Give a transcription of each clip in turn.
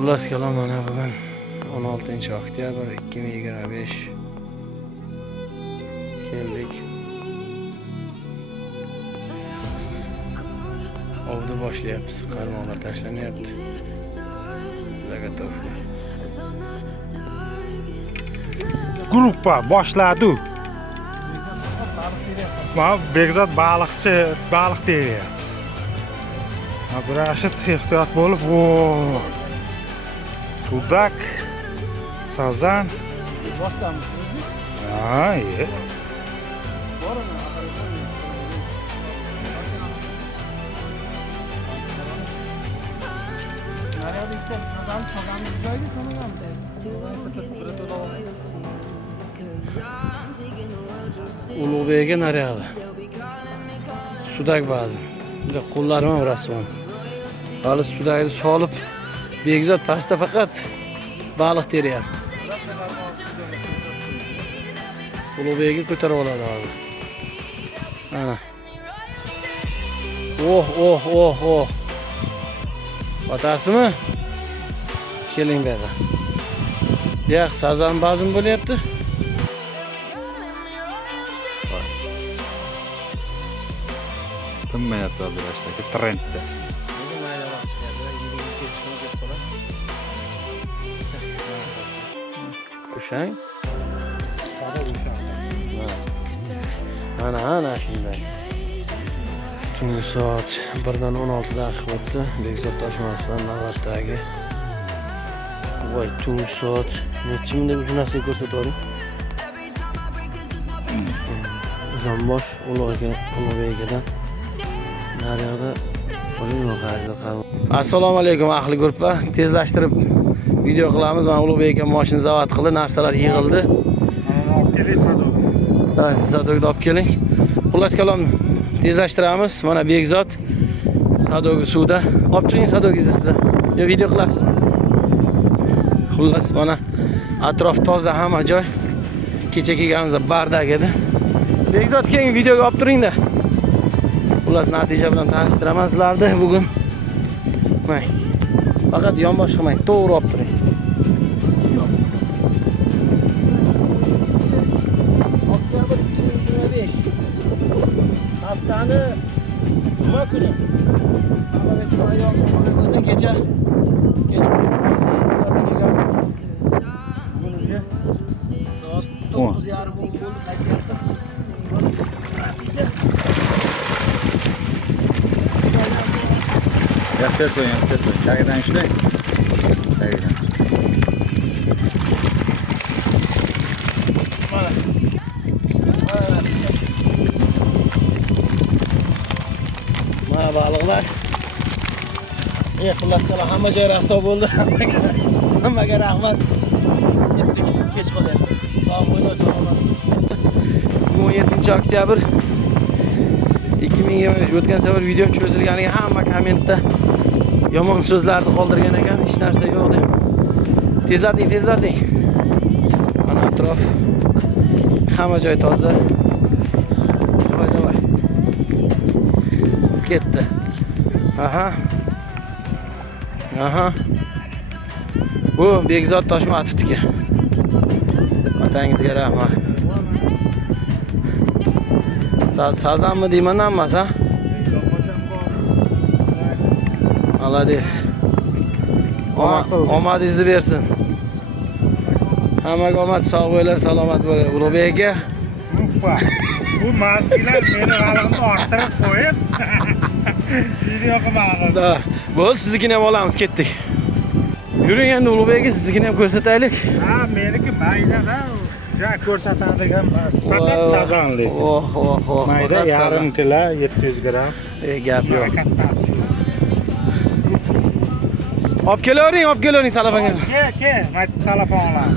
Xullas kalom, mana bugun 16-oktyabr 2025 keldik. Ovni boshlayapmiz. Qarmoqlar tashlanyapti. Zagotovka. Gruppa boshladi. Mana Bekzod baliqchi, baliq teryapti. Bir ashit ehtiyot bo'lib, sudak, sazan. Boshlamiz. Ha, ye. Ulug'bekga naryoqda. Sudak ba'zi. Juda qo'llarim ham rasmon. Hali sudakni solib, Bekzod pastda faqat baliq teryapti. Ulug'bekga ko'tarib oladi hozir. Mana. Oh. Otasimi? Keling bu yerga. Yo'q, sazan bazm bo'lyapti. Tinmayapti arkadaşlar, trendde. Uşang? Ana shunday. Tungi soat 1dan 16 daqiqa o'tdi. Bekzod Toshmatovdan navbatdagi. Voy, tungi soat necha minutda bu narsani ko'rsatavering. Zambosh Ulug'bekdan naryoqda Assalomu alaykum ahli guruhlar. Tezlashtirib video qilamiz. Mana Ulug'bekga mashina zavod qildi, narsalar yig'ildi. Olib kelasiz. Ha, Sadog'ni olib keling. Xullas kalom tezlashtiramiz. Mana Bekzod Sadog'i suvda. Olib chiqing Sadog'ingizni sizlar. Yo, video qilasizmi? Xullas mana atrof toza, hamma joy. Kecha kelganimizda bardak edi. Bekzod keling videoga olib turing-da. Xullas natija bilan tanishtiraman sizlarni bugun. Mana. Faqat yonbosh qilmang, to'g'ri olib turing. Oktyabr 2025. Haftani juma kuni. Havoga juma yo'q. O'zi kecha soat 9:30 bo'ldi, qaytyapmiz. Yapacak o. Çaydan işte. Çaydan. Mana balıqlar. Xullas qala hamma joy raso bo'ldi. Hammaga rahmat. Ketdik, kech qolyapmiz. Sog' bo'linglar, salomat. 17-oktyabr 2020 o'tgan safar videom cho'zilganiga hamma kommentda yomon so'zlarni qoldirgan ekan, hech narsa yo'q deb. Tezlating. Mana atrof hamma joy toza. Voy. Ketdi. Aha. Bu Bekzod Toshmatovniki. Otangizga rahmat. Sazanmi deyman emas, ha? Молодец. Omadingizni bersin. Hammaga omad, sog' bo'linglar, salomat bo'linglar. Ulug'bekga Bu maskilar meni g'alamni orttirib qo'yib. Video qilmadim. Bo'ldi, siznikini ham olamiz, ketdik. Yuring endi Ulug'bekga siznikini ham ko'rsataylik. Ha, meniki mayda-da. Ja ko'rsatadigan emas. Faqat sazanli. Oh. Mayda yarim kilo 700 gram. Gap yo'q. Olib kelavering salafanga. Ke, mayda salafonlar.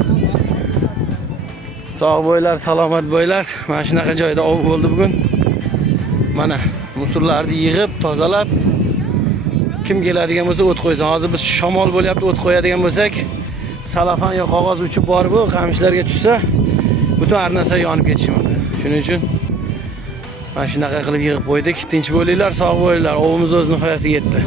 Sog' bo'linglar, salomat bo'linglar. Mana shunaqa joyda ov bo'ldi bugun. Mana musullarni yig'ib, tozalab, kim keladigan bo'lsa o't qo'ysin. Hozir biz shamol bo'lyapti, o't qo'yadigan bo'lsak, salafan yo qog'oz uchib borib, qamishlarga tushsa, butun har narsa yonib ketishi mumkin. Shuning uchun mana shunaqa qilib yig'ib qo'ydik. Tinch bo'linglar, sog' bo'linglar. Ovimiz o'z nihoyasiga yetdi.